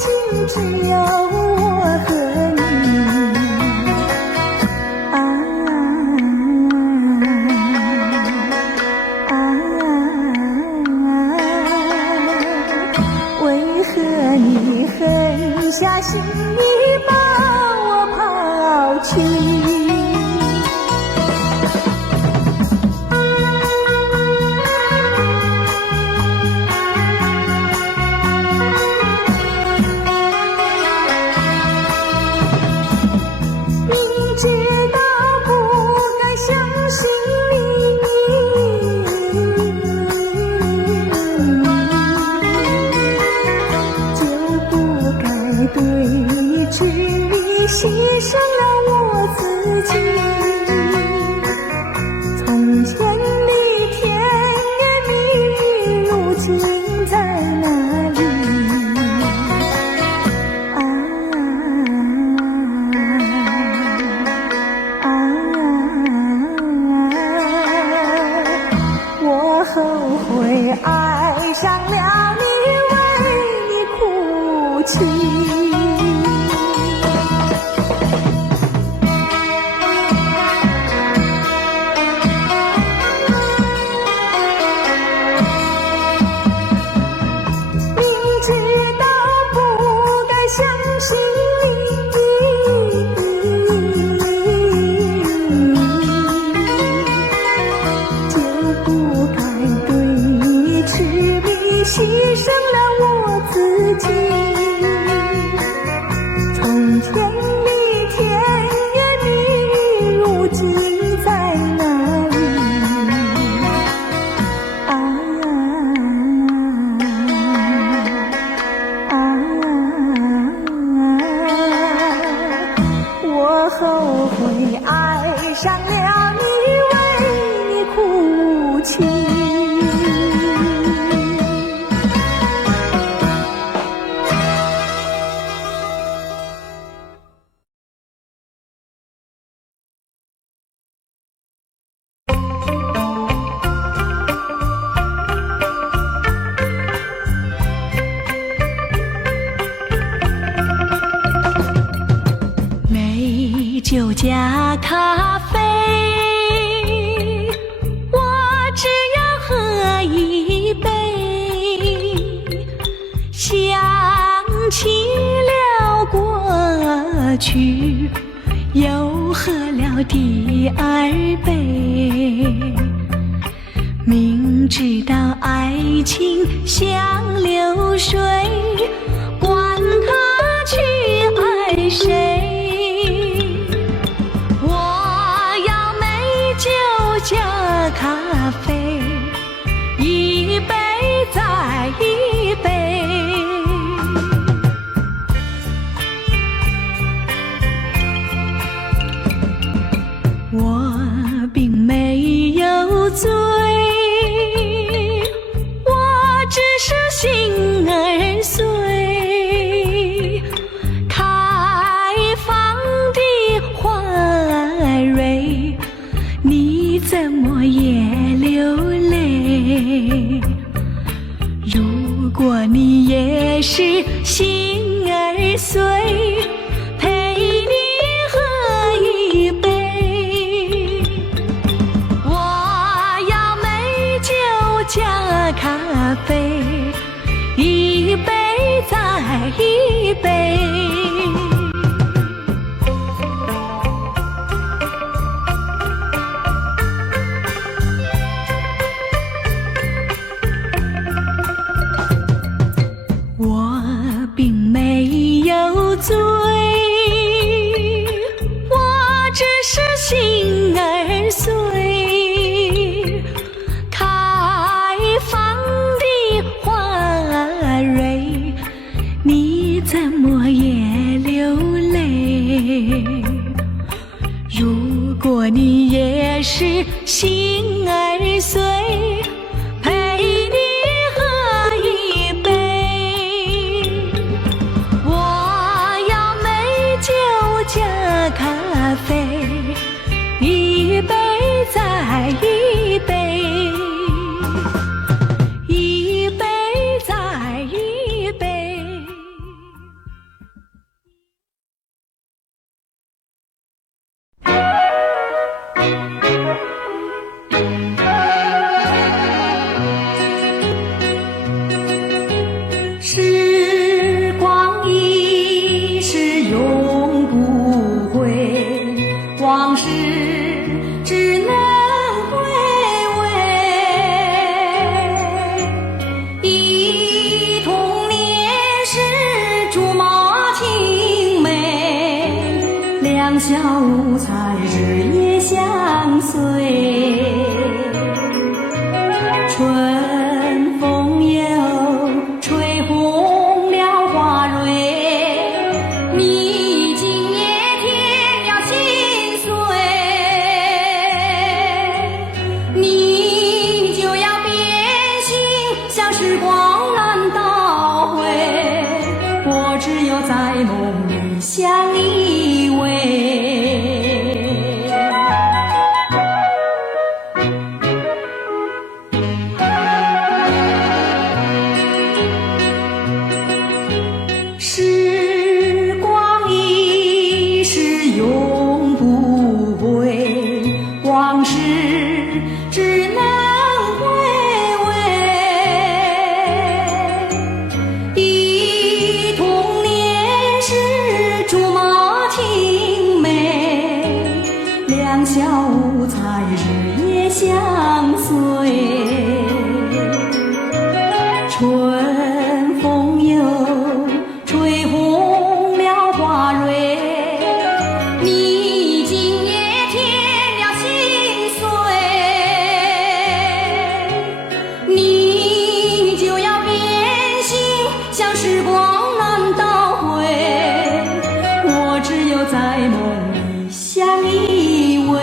竟只有我和你为何你狠下心意把我抛弃？牺牲了我自己，从前的甜言蜜语，如今在哪里？我后悔爱上了你，为你哭泣。牺牲了我自己，从前的甜言蜜语，如今在哪里？我后悔爱上了你，为你哭泣。酒加咖啡，我只要喝一杯，想起了过去，又喝了第二杯。明知道爱情像流水，管他去爱谁，加咖啡，一杯再一杯。我并没有醉，我只是心儿碎。开放的花蕊，你怎么也流泪？如果你也是心儿碎，陪你喝一杯。我要美酒加咖啡，一杯再一杯。我并没有醉，我只是心儿碎。开放的花蕊，你怎么也流泪？如果你也是心儿碎，咖啡，一杯再一杯，一杯再一杯。小无猜，日夜相随。春风又吹红了花蕊，你今夜添了心碎，你就要变心，像时光难倒回，我只有在梦里相依偎。时光一逝永不回，往事只能回味。忆童年时竹马青梅，两小无猜，日夜相随。春风又吹红了花蕊，你今夜添了心碎，你就要变心，像时光难倒回，我只有在梦里相依偎。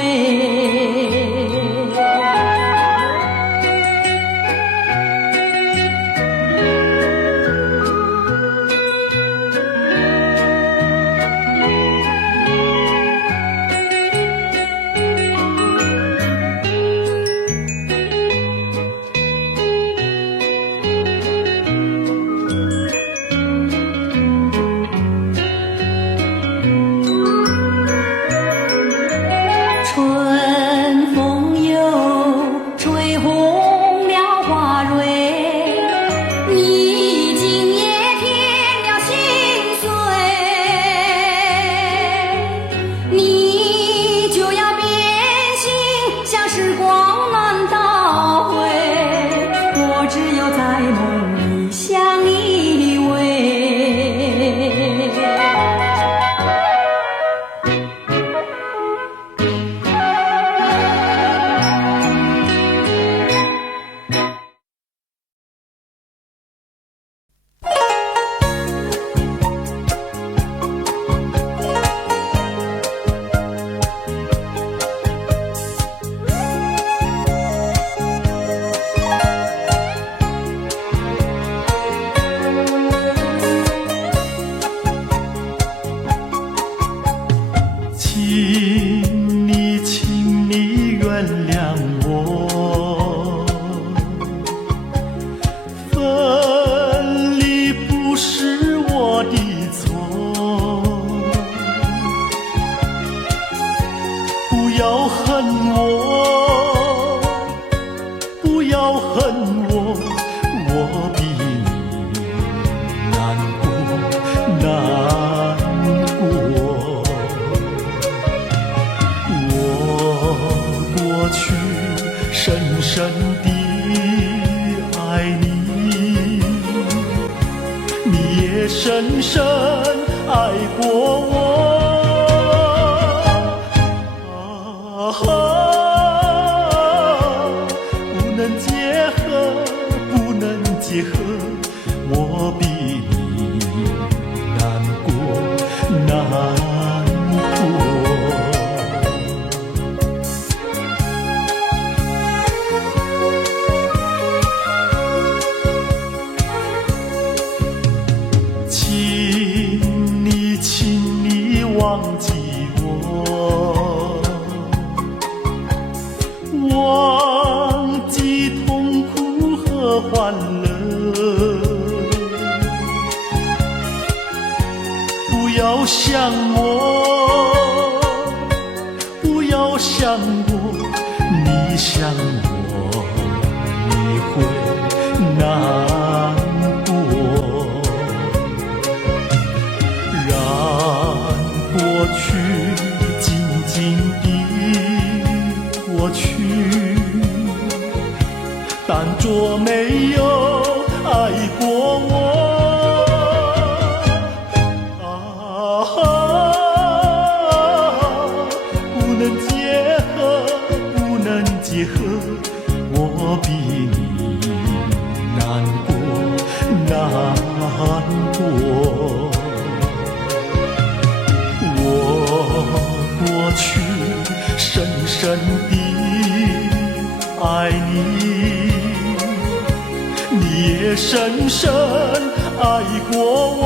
春风又吹红了花蕊，你今夜添了心碎，你就要变心，像时光难倒回，我只有在梦里相依偎。请你原谅我，分离不是我的错，不要恨我，不要恨我，我比你难过，难过。过去深深地爱你，你也深深爱过我。不能结合，不能结合，我比你难过，难过。请你忘记我，忘记痛苦和欢乐，不要想我，不要想我，你想我，你会难过。过去静静地过去，当作没有爱过我。我过去深深地爱你，你也深深爱过我。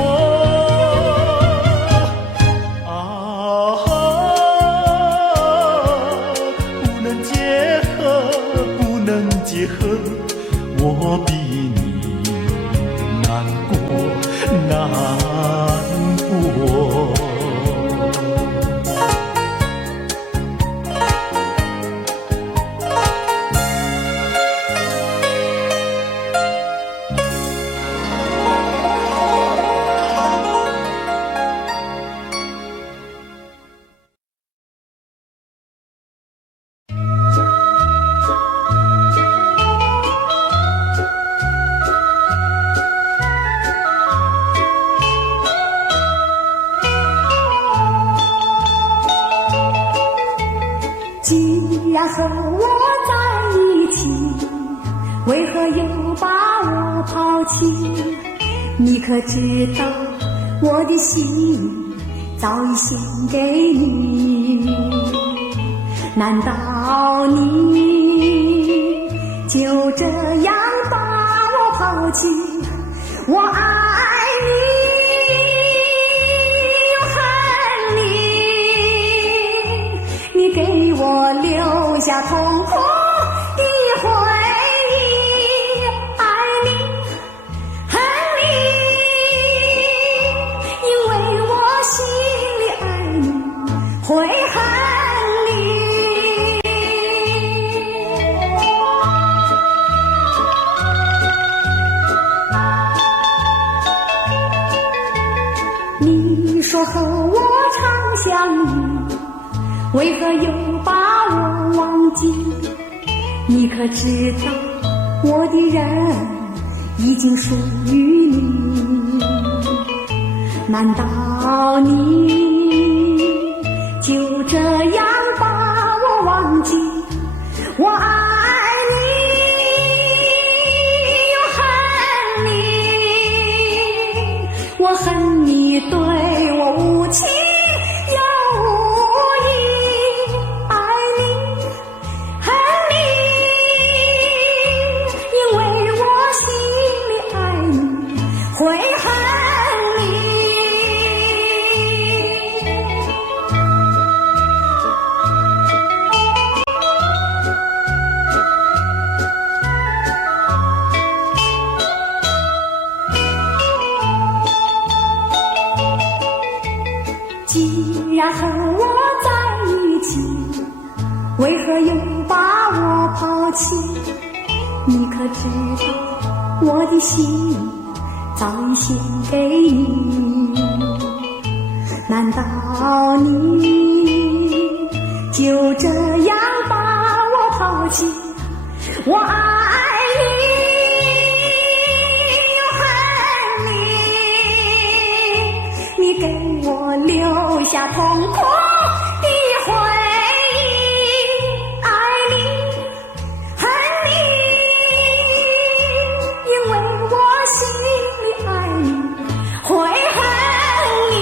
我比你难过，难过。既然和我在一起，为何又把我抛弃？你可知道我的心早已献给你？难道你就这样把我抛弃？我爱你又恨你，你给我留下痛苦的回忆，爱你恨你，因为我心里爱你，会恨你。你说和我常相遇，为何又把我忘记？你可知道我的人已经属于你？难道你就这样把我忘记？我爱你又恨你，我恨你对我无情又无义，爱你恨你，因为我心里爱你，会恨你。既然和我在一起，为何又把我抛弃？你可知道我的心早已献给你？难道你就这样把我抛弃？我爱你又恨你，你给我留下痛苦的回忆，爱你恨你，因为我心里爱你，会恨你。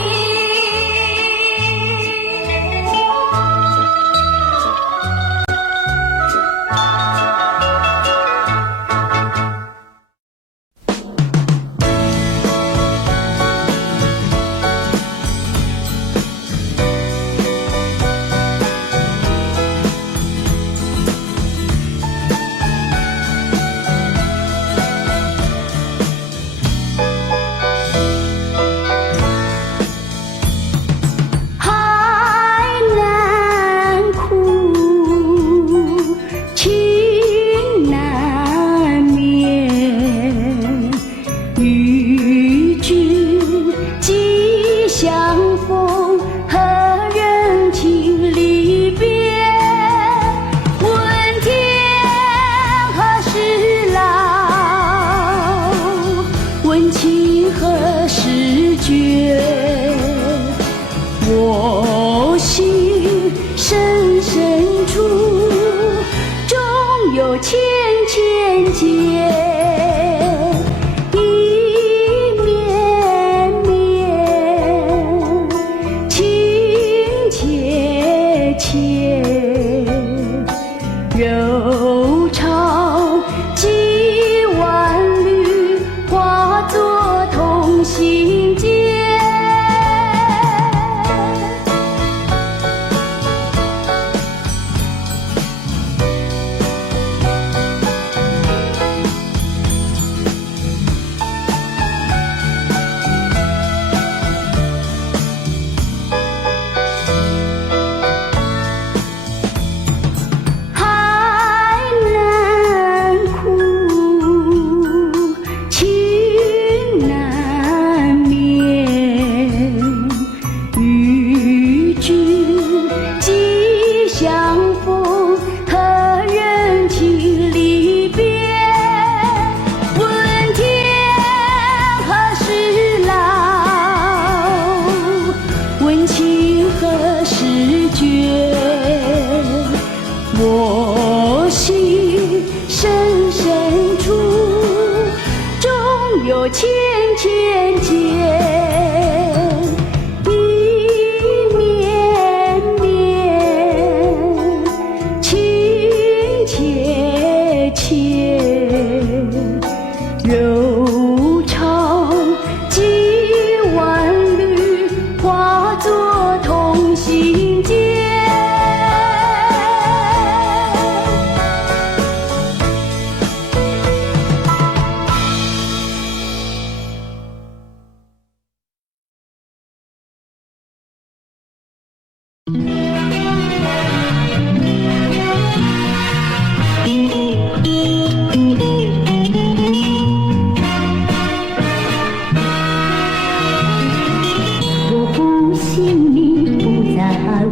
心里不在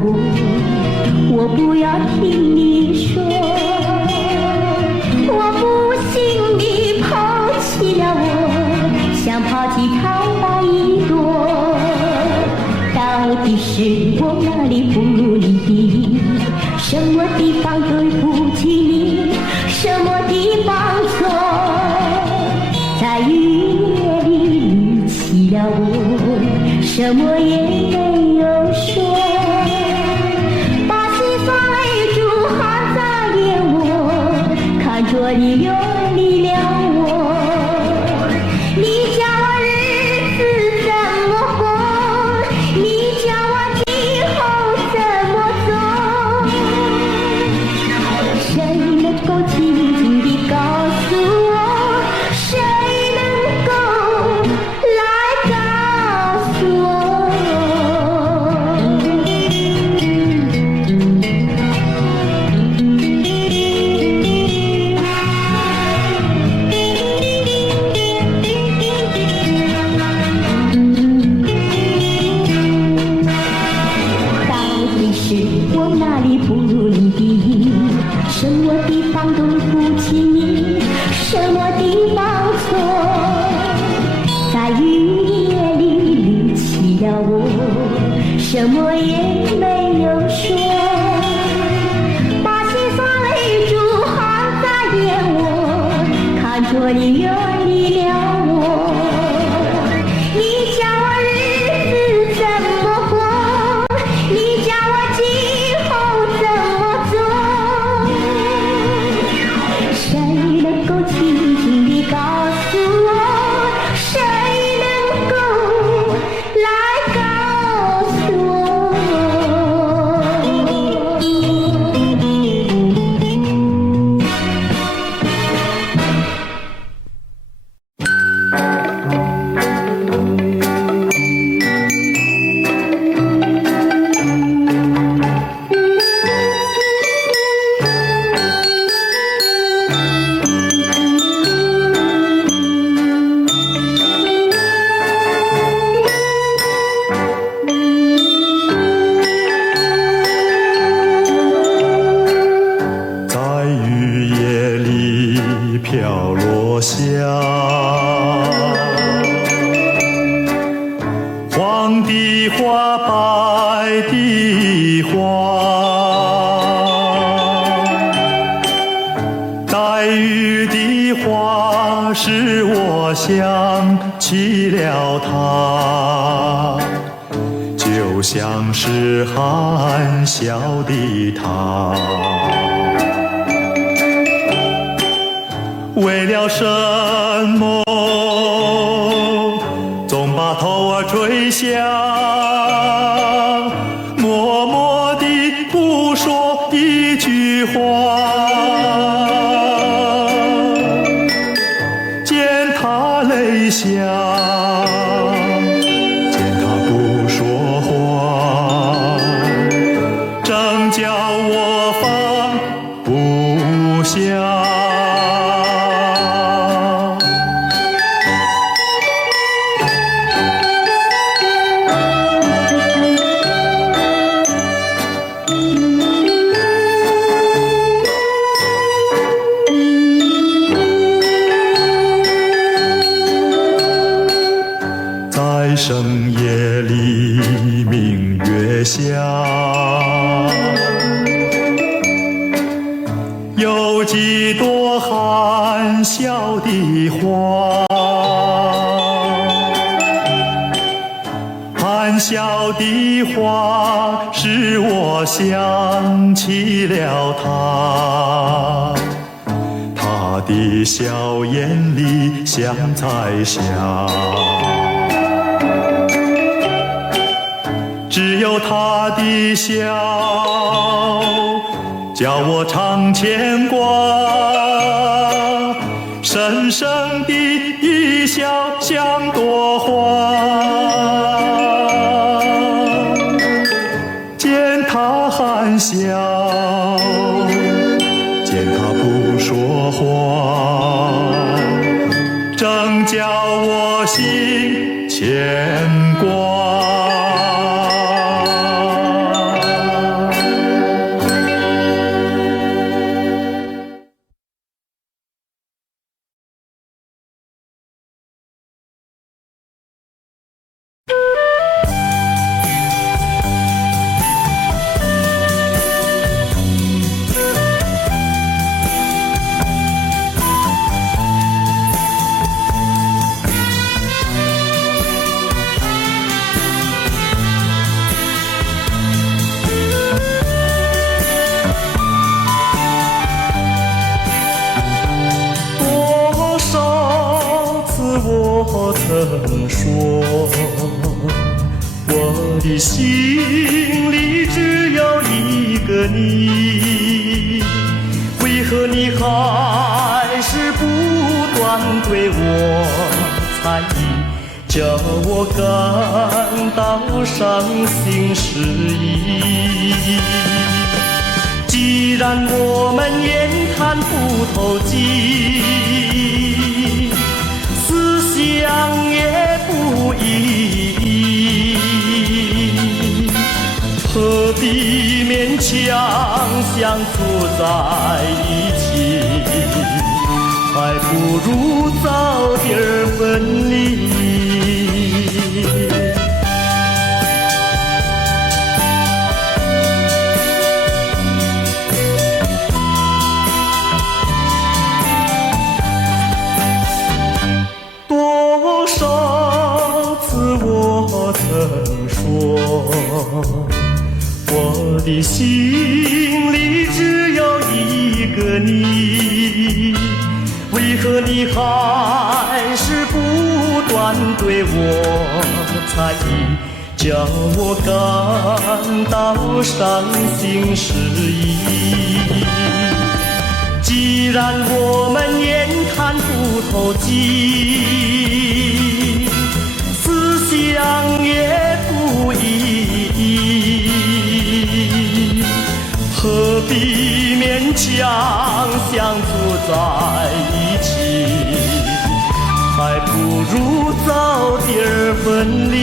乎，我不要听你说，我不信你抛弃了我，像抛弃苍白一朵。到底是我哪里不如你的？什么地方对不起你？什么地方错？在雨夜里离弃了我，什么也没有说。把心酸泪珠含在眼窝，看着你远离了我。你叫我日子怎么过？你叫我今后怎么走？谁能够轻轻地告诉我？谁能够来告诉我？到底是我哪里不如你的？什么地方对不起你？什么地方错？在雨夜里离弃了我，什么也没有说。把心酸泪珠含在眼窝，看着你远离了我。你叫我日子怎么过？你叫我今后怎么走？谁能够轻轻地告诉我？谁能够来告诉我？在雨夜里飘落下，黄的花，白的花，带雨的花使我想起了他，就像是含笑的他。为了什么总把头儿垂下，默默地不说一句话？见他泪下，见他不说话，正叫我放不下。在深夜里，明月下，有几朵含笑的花，含笑的花使我想起了他，他的笑眼里像彩霞。只有他的笑，叫我常牵挂，深深的一笑像朵花。见他含笑，见他不说话，正叫我心牵挂。说，我的心里只有一个你，为何你还是不断对我猜疑，叫我感到伤心失意。既然我们言谈不投机，思想也不一样，何必勉强相处在一起，还不如早点分离。多少次我曾说，我的心里只有一个你，为何你还是不断对我猜疑，叫我感到伤心失意。既然我们言谈不投机，思想也不一样，何必勉强相处在一起，还不如早点分离。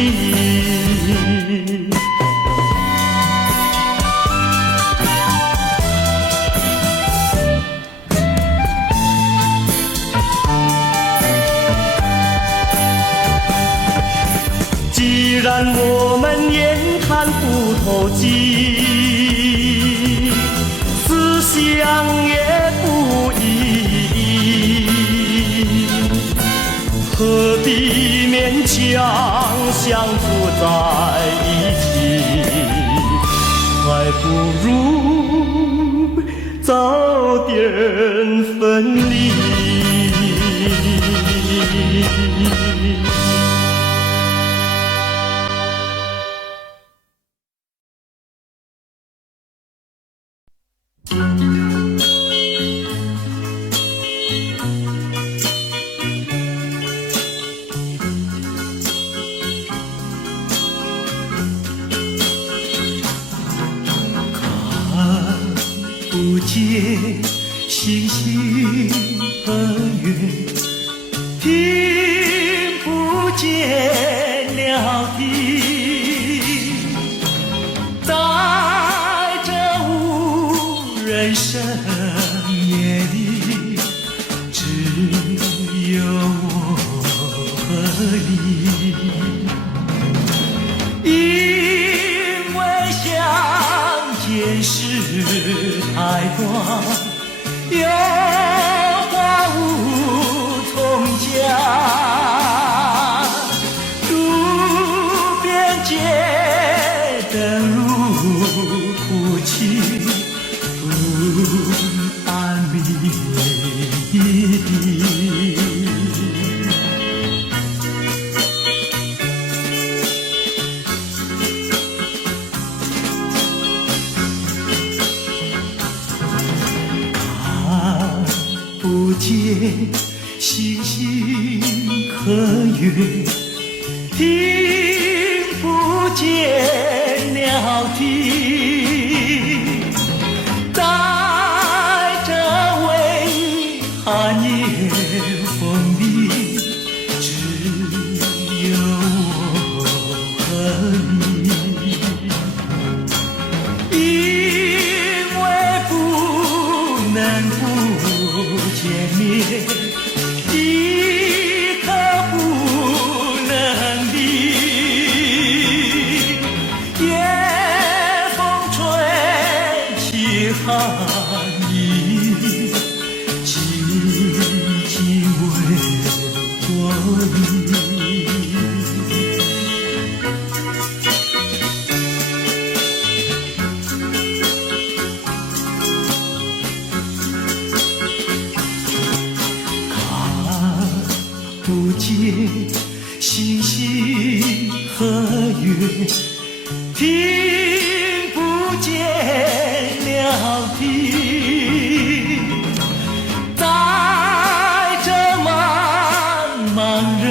既然我们言谈不投机，思想也不一样，何必勉强相处在一起，还不如早点分离。不见星星和月，听不见鸟啼，在这无人深夜里，只有我和你。因为相见时太短，有话无从讲，路边街灯如哭泣，不安眠。不见星星和月，听不见鸟啼，在这微寒夜风里，只有我和你。因为不能不见面，一刻不能离。夜风听不见了啼，在这茫茫人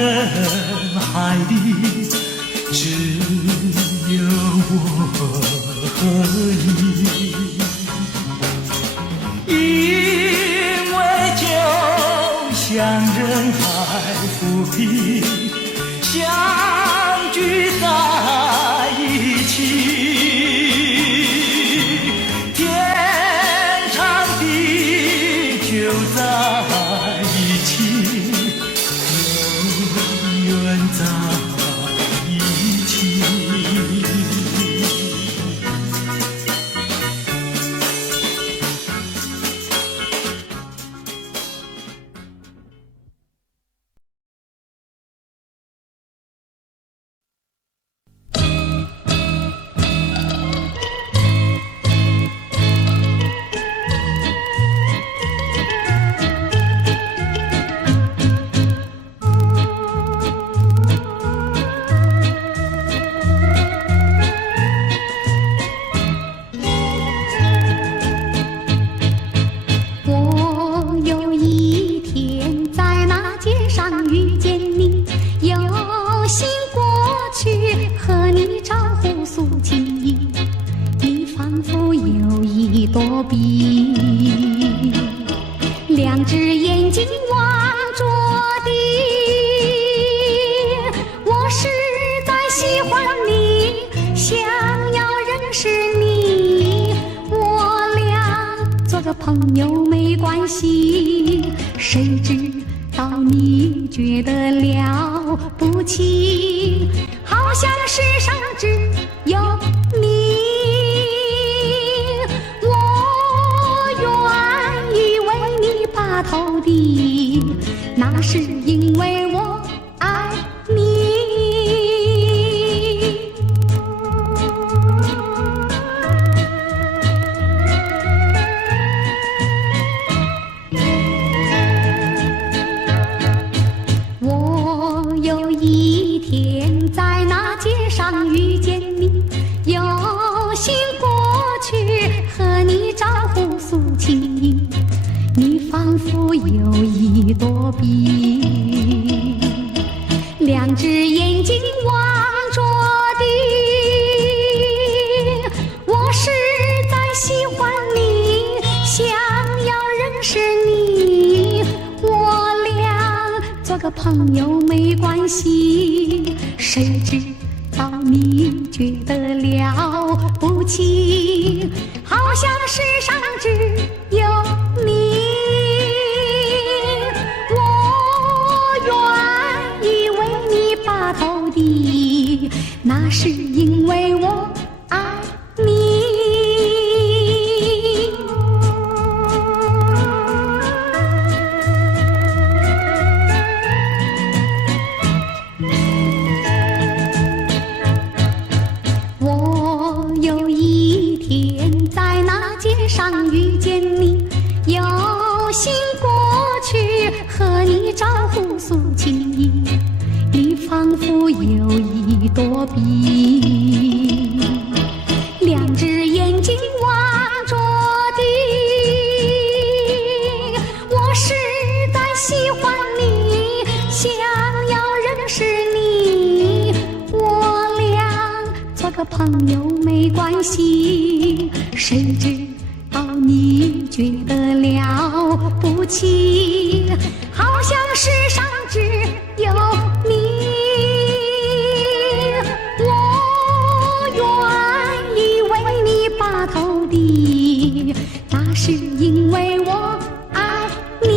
海里，只有我和你。因为就像人海浮萍，相聚在一起，天长地久在一起，永远在一起。我有一天在那街上遇见你，有心过去和你招呼诉情意，你仿佛有一朵碧，两只眼睛望着地，我实在喜欢你，想要认识你，我俩做个朋友没关系，谁知道你觉得了不起，好像世上只有你，我愿意为你把头低，那是因为我爱你。我有一天在那街上遇见你，有心过去和你招呼诉情意，你仿佛有一朵碧，两只眼睛望着地，我实在喜欢你，想要认识你，我俩做个朋友没关系，谁知道你觉得了不起，好像世上只有你，我愿意为你把头低，那是因为我爱你。我有一天在那街上遇见你，有心过去和你招呼诉情意，你仿佛有一朵碧，两只眼睛望着地，我实在喜欢你，想要认识你，我俩做个朋友没关系，谁知道你觉得了不起，好像世上只有你，我愿意为你把头低，那是因为我爱你。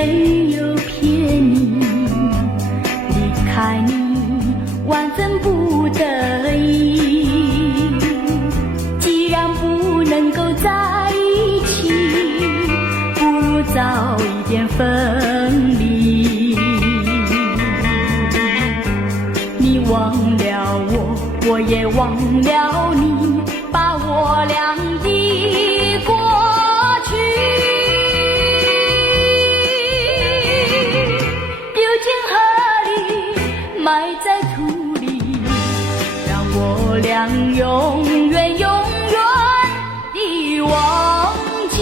没有骗你，离开你万分不得已。既然不能够在一起，不如早一点分离。你忘了我，我也忘了你，把我俩的过去丢进河里，埋在土里，让我俩永远永远地忘记。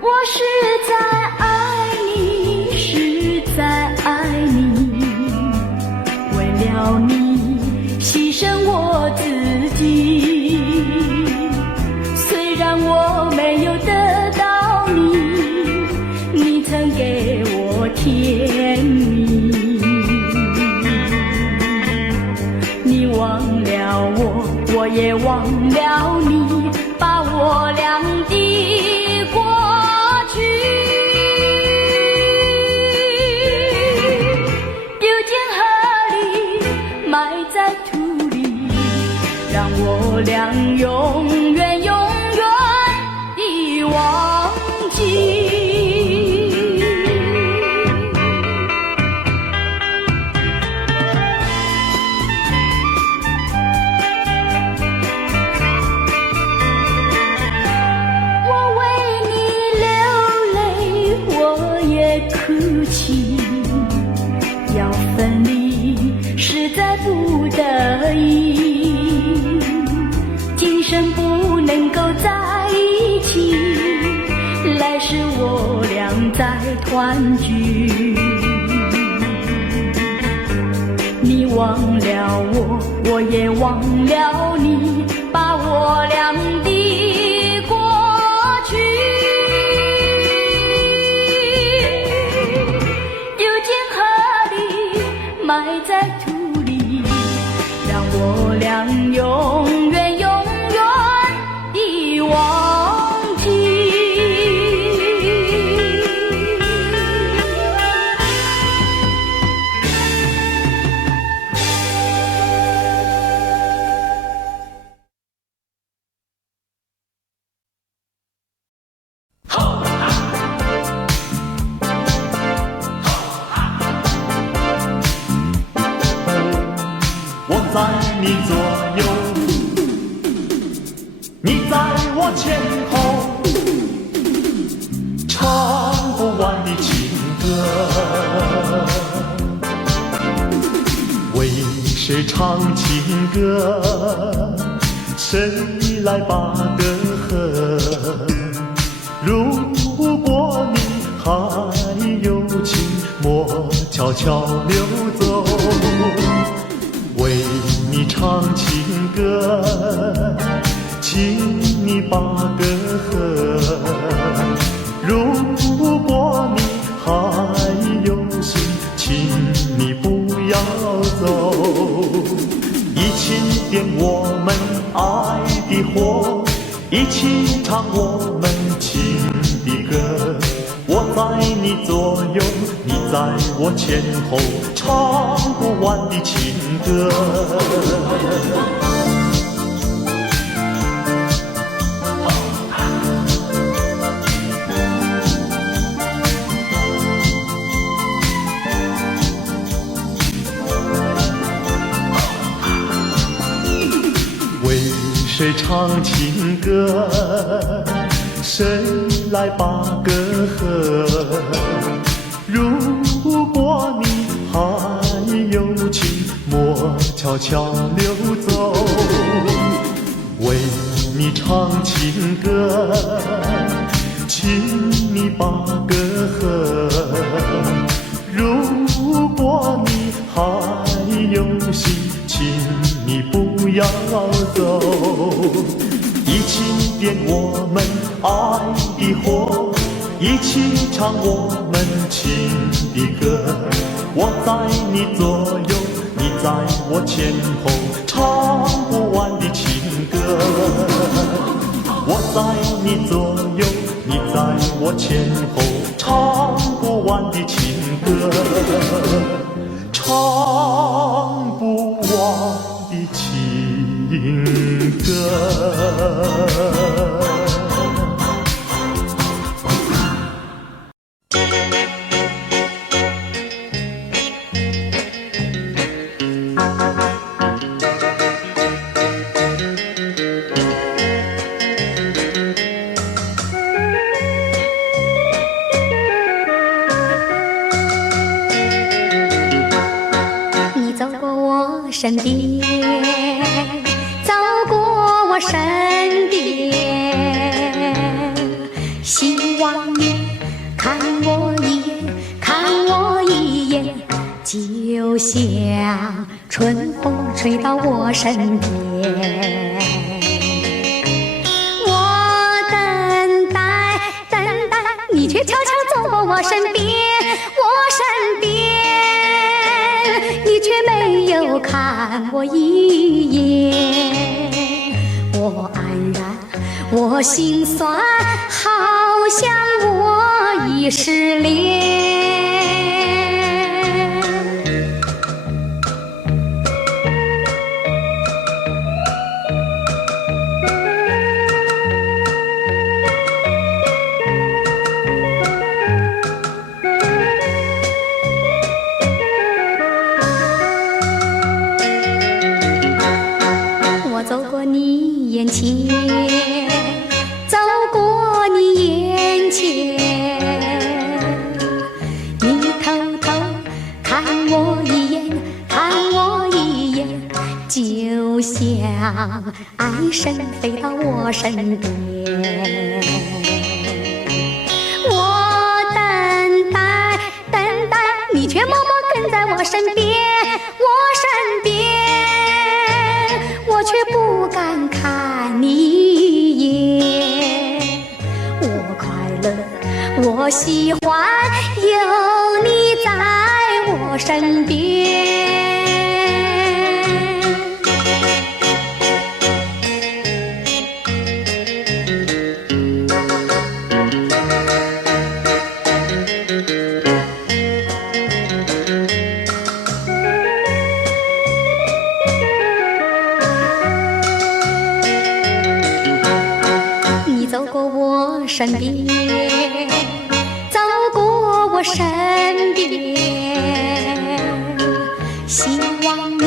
我实在爱你，实在爱你，为了你牺牲我自己。虽然我没有得到你，你曾给我甜蜜。你忘了我，我也忘了你，把我俩的过去丢进河里，埋在土里，让我俩永远永远地忘记。我为你流泪，我也哭泣，要分离实在不得已，今生不能够在一起，来世我俩再团聚。你忘了我，我也忘了你，把我俩的过去丢进河里，埋在土里，让我俩永远永远地忘记。我在你左右，你在我前后，唱不完的情歌。为谁唱情歌？谁来把歌和？如果你还有情，莫悄悄溜走。为你唱情歌，请你把歌和。如果你还有心，请你不要走。一起点我们爱的火，一起唱我们情的歌。我在你左右，你在我前后，唱不完的情歌。为谁唱情歌？谁来把歌和？如果你还有情，莫悄悄溜走。为你唱情歌，请你把歌和。如果你还有心，请你不要走。一起点我们爱的火，一起唱我们情的歌。我在你左右，你在我前后，唱不完的情歌。我在你左右，你在我前后，唱不完的情歌，唱不完的情歌。身边，走过我身边，希望你看我一眼，看我一眼，就像春风吹到我身边。我等待，等待，你却悄悄走过我身边，我身边。你却没有看我一眼，我黯然，我心酸，好像我已失恋。眼前，走过你眼前，你偷偷看我一眼，看我一眼，就像爱神飞到我身边。我等待，等待，你却默默跟在我身边，我身边。我却不敢看你一眼，我快乐，我喜欢有你在我身边。身边，走过我身边，希望你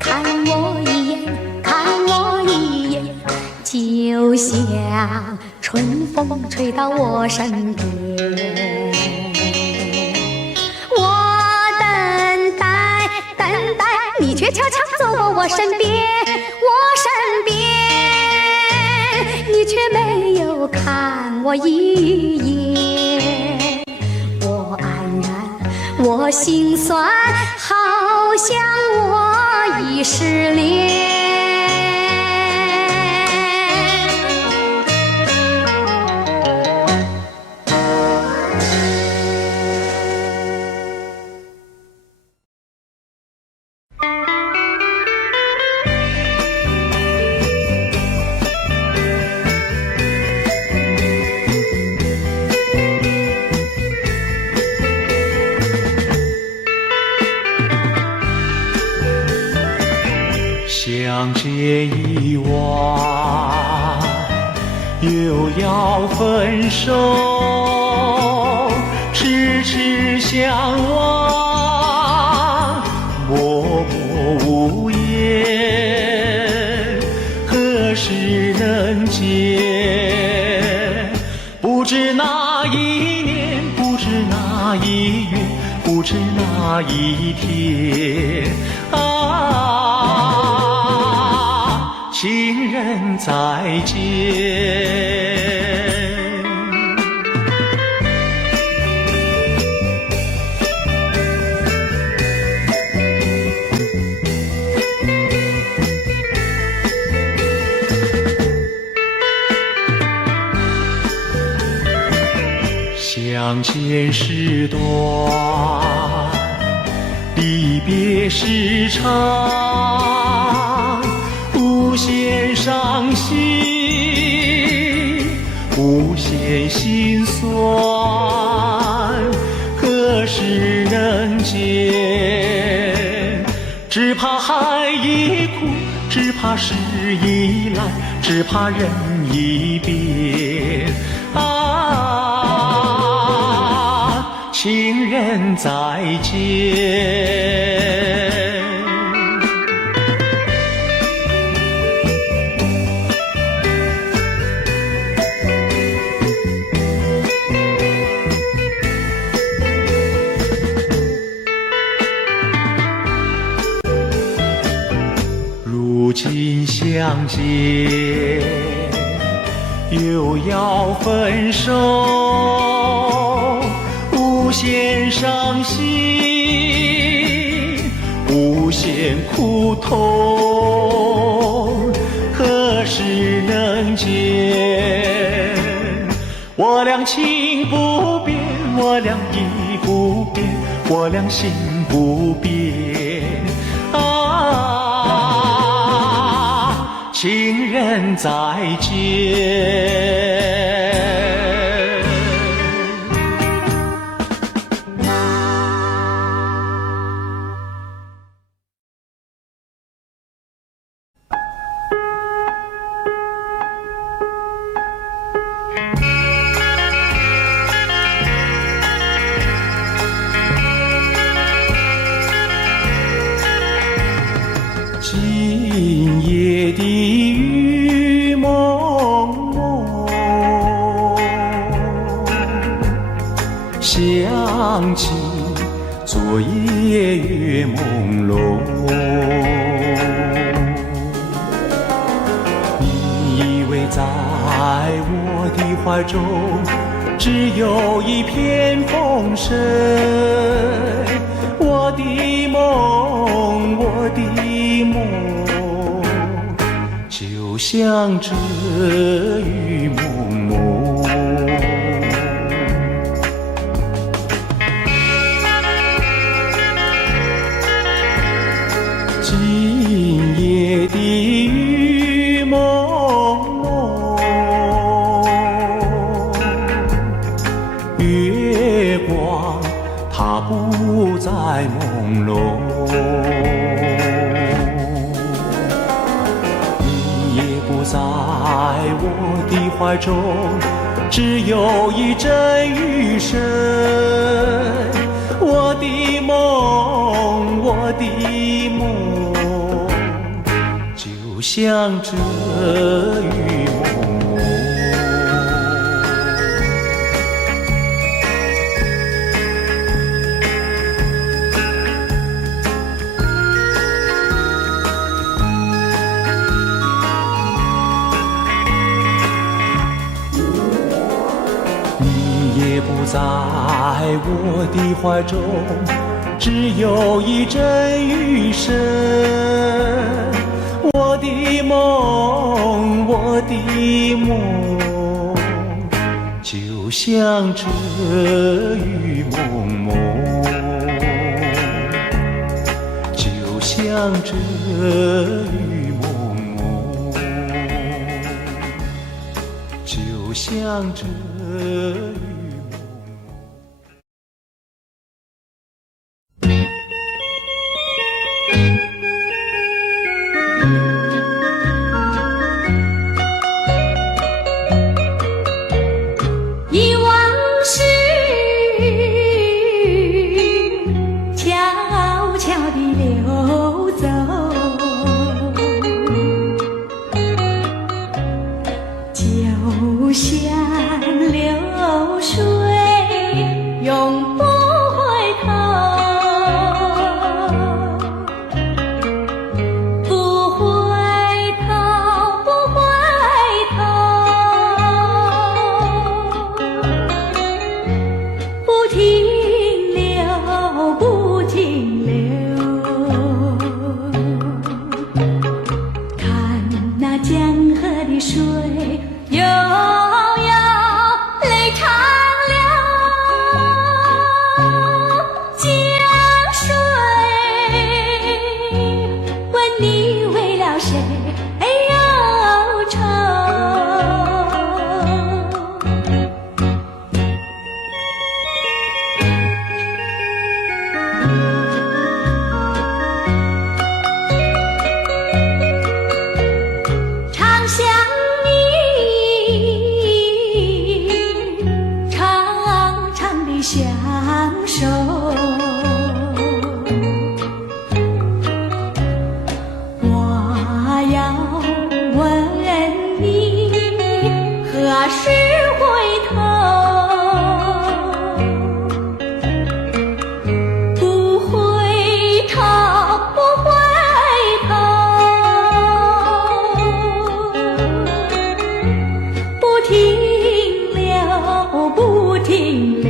看我一眼，看我一眼，就像春风吹到我身边。我等待，等待，你却悄悄走过我身边，我身边。你却没有看我一眼，我黯然，我心酸，好像我已失恋。相见已晚，又要分手，痴痴相望，默默无言，何时能见？不知哪一年，不知哪一月，不知哪一天啊，情人再见。相见时短，离别时长，无限伤心，无限心酸，何时能见？只怕海已枯，只怕时已来，只怕人已变。啊，情人再见。如今相见，又要分手，无限伤心，无限苦痛，何时能见？我俩情不变，我俩意不变，我俩心不变。啊，情人再见。今夜的雨蒙蒙，想起昨夜月朦胧。你以为在我的怀中只有一片风声，我的梦，我的梦，就像这雨蒙蒙。今夜的雨蒙蒙，月光它不再朦胧。在我的怀中，只有一阵雨声。我的梦，我的梦，就像这雨蒙蒙。也不在我的怀中，只有一阵雨声。我的梦，我的梦，就像这雨蒙蒙，就像这雨蒙蒙，就像这雨。就像流水相守。我要问你何时回头？不回头，不回头，不停留，不停留。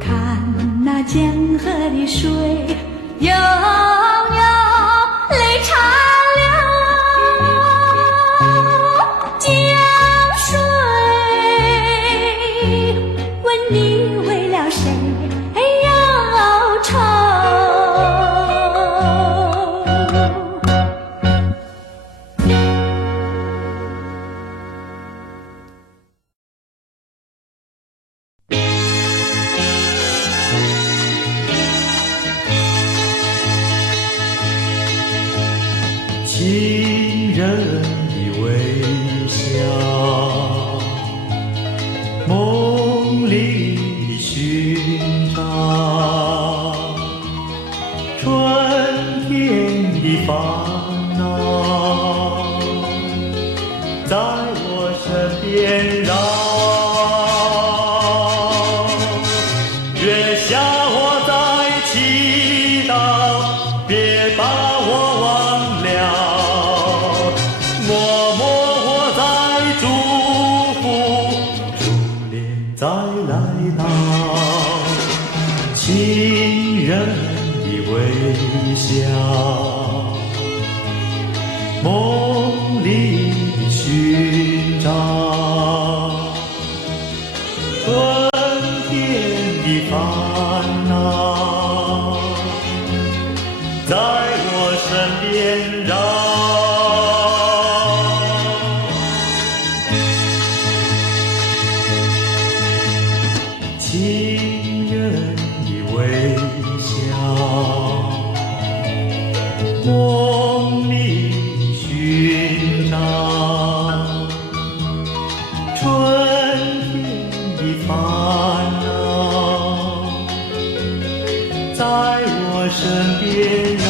看那江河的水，悠悠泪长流。江水，问你为了谁忧愁？情人的微笑，梦里的寻找，春天的烦恼，在我身边绕。月下我在祈祷，别把我忘了，默默我在祝福，初恋再来到，情人的微笑，梦里的寻找，春天的烦恼，在我身边绕。情人的微笑，梦里的寻找，春天的烦恼，在我身边绕。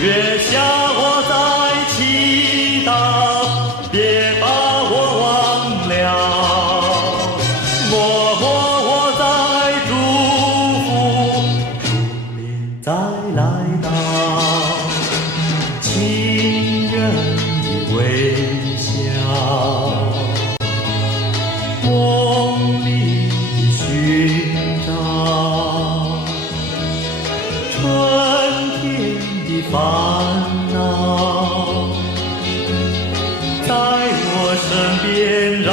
月下我在祈祷，别把我忘了，默默我在祝福，初恋再来到，情人的微笑，梦里的寻找，春天的烦恼，在我身边绕。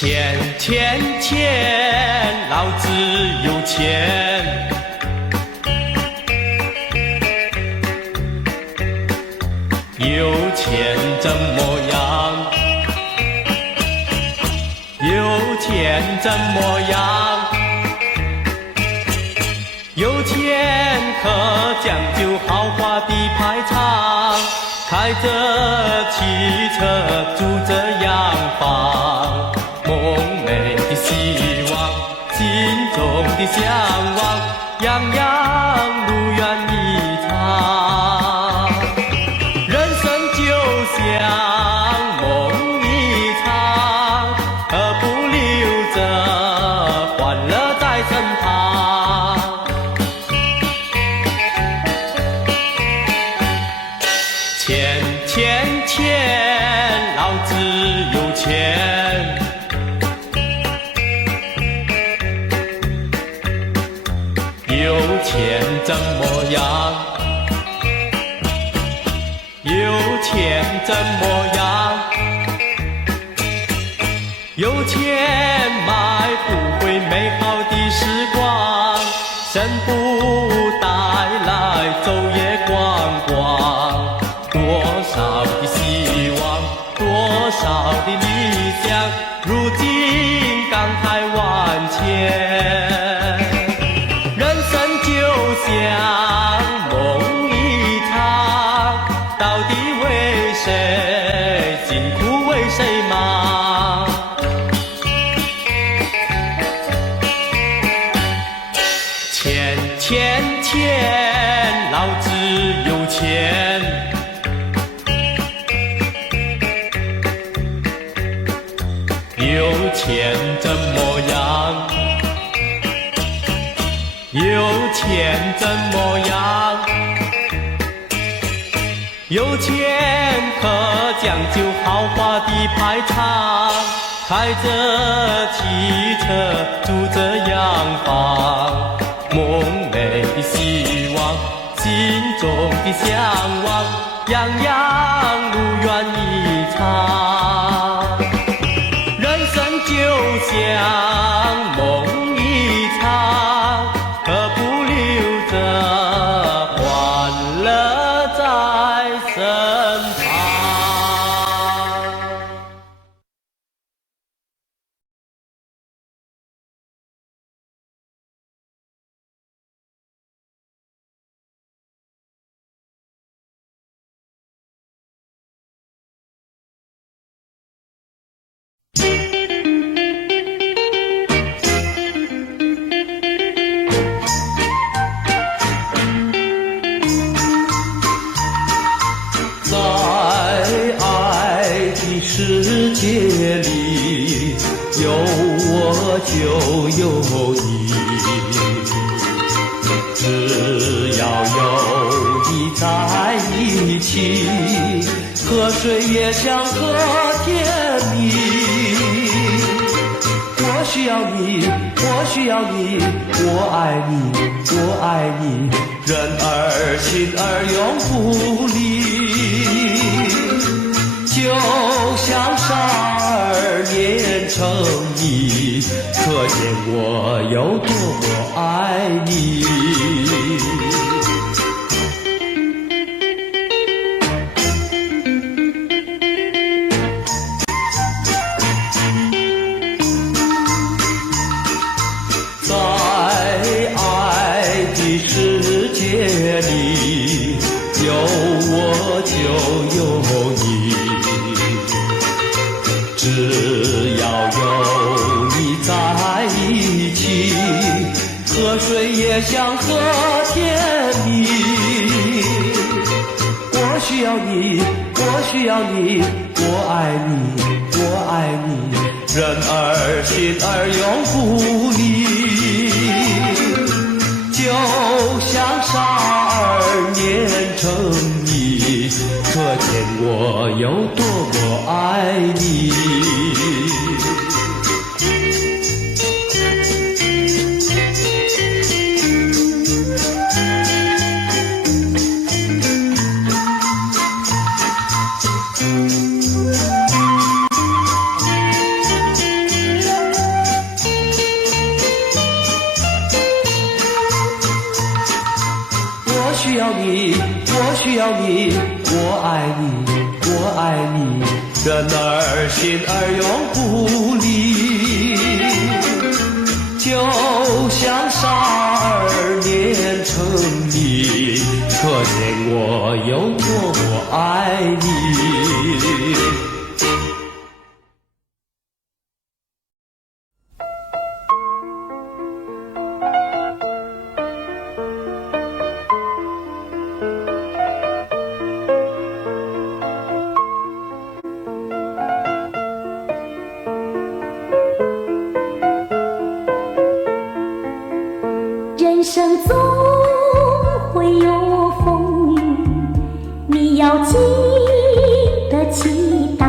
钱钱钱，老子有钱。有钱怎么样？有钱怎么样？有钱可讲究豪华的排场，开着汽车，住着洋房。梦寐的希望，心中的向往，样样如愿以偿。人生就像梦一场，何不留着欢乐在身旁？钱钱钱，老子有钱。有钱怎么样？有钱怎么样？钱买不回美好的时光，生不带来昼夜光光。多少的希望，多少的理想，如今感慨万千。人生就像梦一场，到底为谁辛苦为谁忙？钱钱钱，老子有钱。有钱怎么样？有钱怎么样？有钱可讲究豪华的排场，开着汽车，住着洋房，梦寐的希望，心中的向往，样样如愿以偿。人生就像梦一场，何不留着欢乐在身旁。世界里有我就有你，只要有你在一起，河水也像河甜蜜。我需要你，我需要你，我爱你，我爱你，人儿心儿永不离。就像12年成泥，可见我有多么爱你。在爱的世界里，有我就有你。只要有你在一起，河水也像河甜蜜。我需要你，我需要你，我爱你，我爱你，人儿心儿永不离。就像12年成泥，可见我有多么爱你。我需要你，我需要你，我爱你，我爱你，人儿心儿永不离。就像12年成泥，可见我有多么爱你。人生总会有风雨，你要经得起打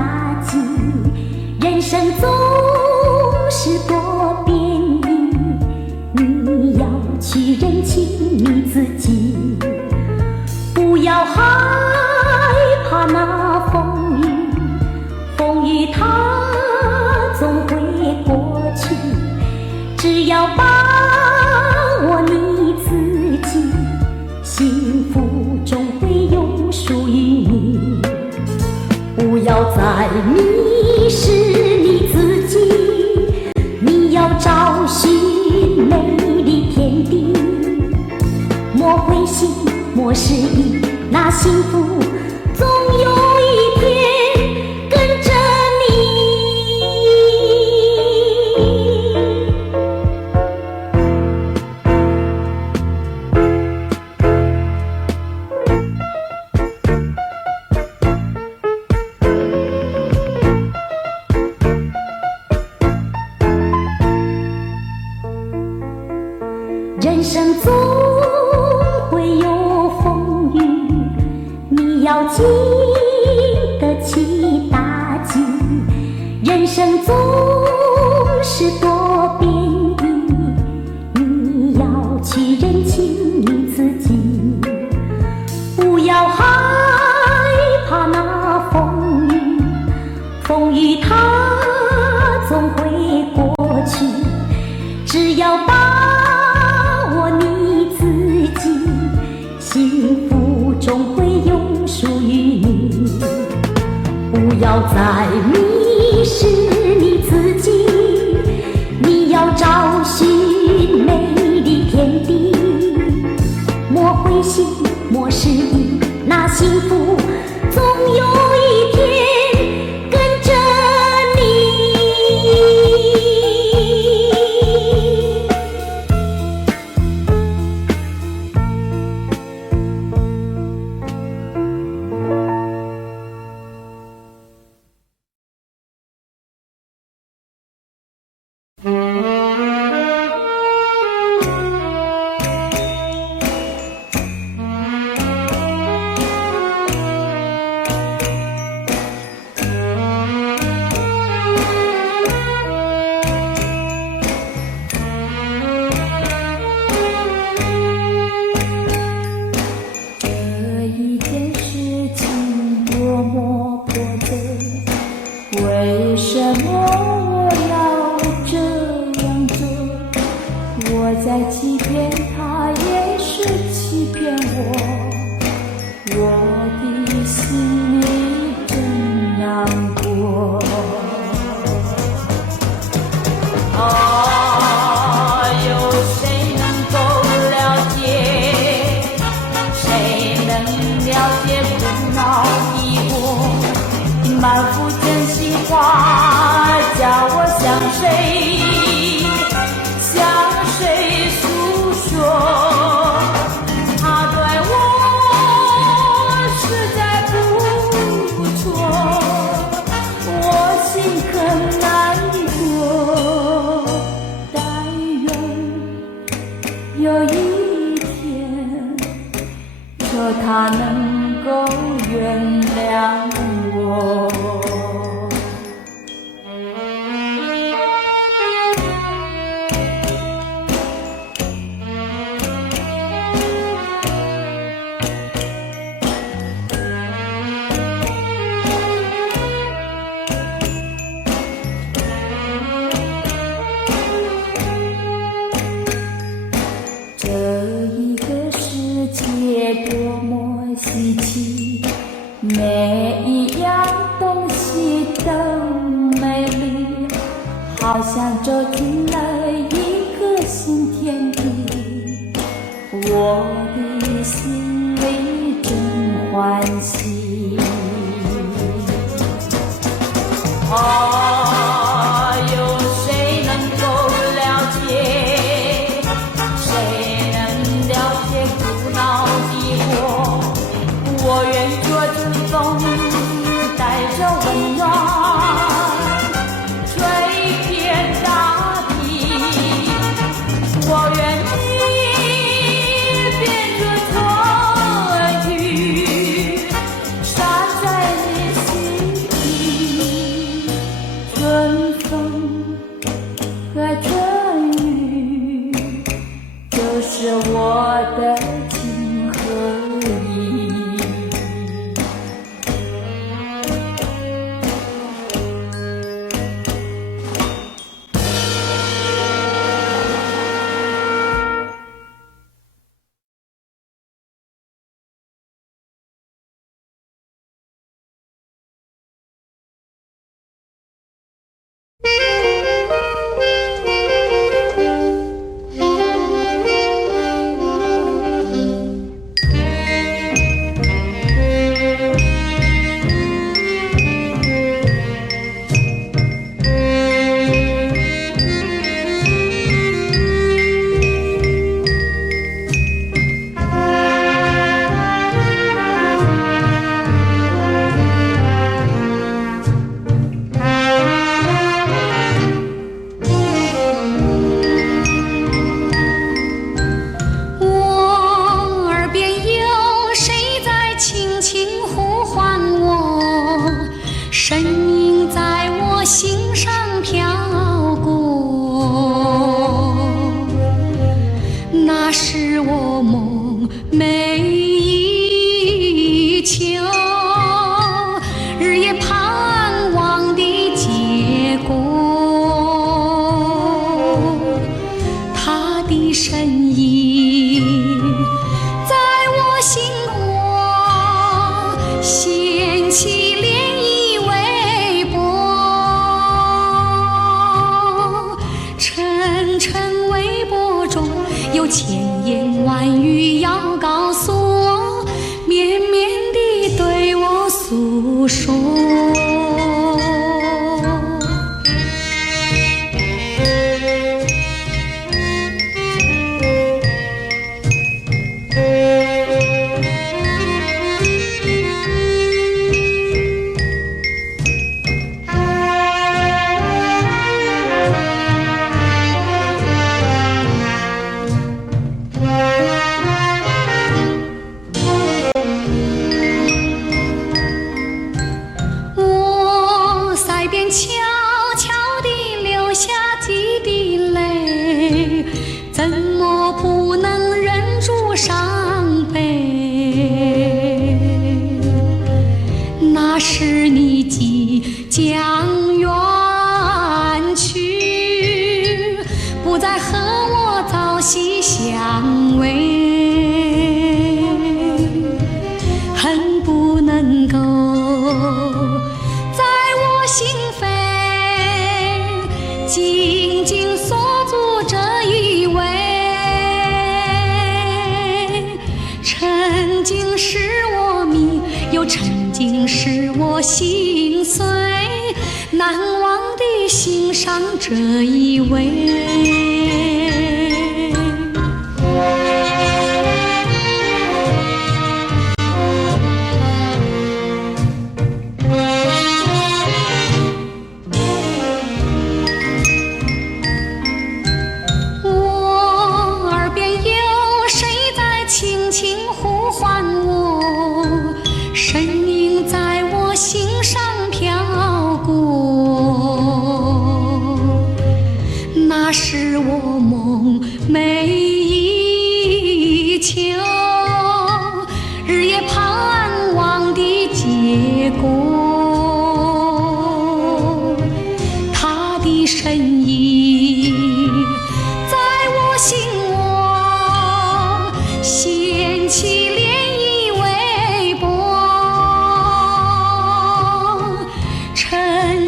要再迷失你自己，你要找寻美丽天地，莫灰心，莫失意，那幸福总有一天跟着你。人生总会有风雨，你要经得起打击。人生总是多变异，你要去认清你自己。不要害怕那风雨，风雨它总会过去，只要把握你自己，幸福终会永属于你。不要再迷失你自己，你要找寻美丽天地，莫灰心，莫失意，那幸福总有一天跟着你。为什么我要这样做？我在欺骗他，也是欺骗我的心里真难过。有谁能够了解？谁能了解苦恼的我？满腹真心话，叫我向谁诉说？他对我实在不错，我心很难过。但愿有一天，说他能够原谅我。这一个世界多么稀奇，每一样东西都美丽，好像走进了一个新天地，我的心里真欢喜。有谁能够了解？谁能了解苦恼的我？我愿做春风，带着温暖，吹遍大地。我愿你变作春雨，洒在你心底。春风和春雨，就是我的情和意。说。悄悄地流下几滴泪，怎么不能忍住伤悲？那是你即将远去，不再和我朝夕相偎，恨不能够心扉紧紧锁住这一位，曾经使我迷，又曾经使我心碎，难忘地欣赏这一位。声音在我心上飘过，那是我梦寐以求，日夜盼望的结果。他的身影在我心窝掀起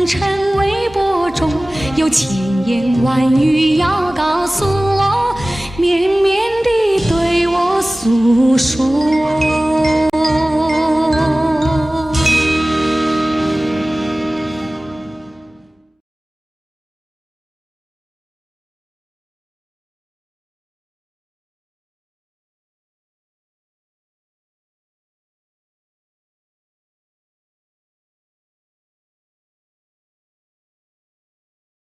沉微波中有千言万语要告诉我，绵绵地对我诉说。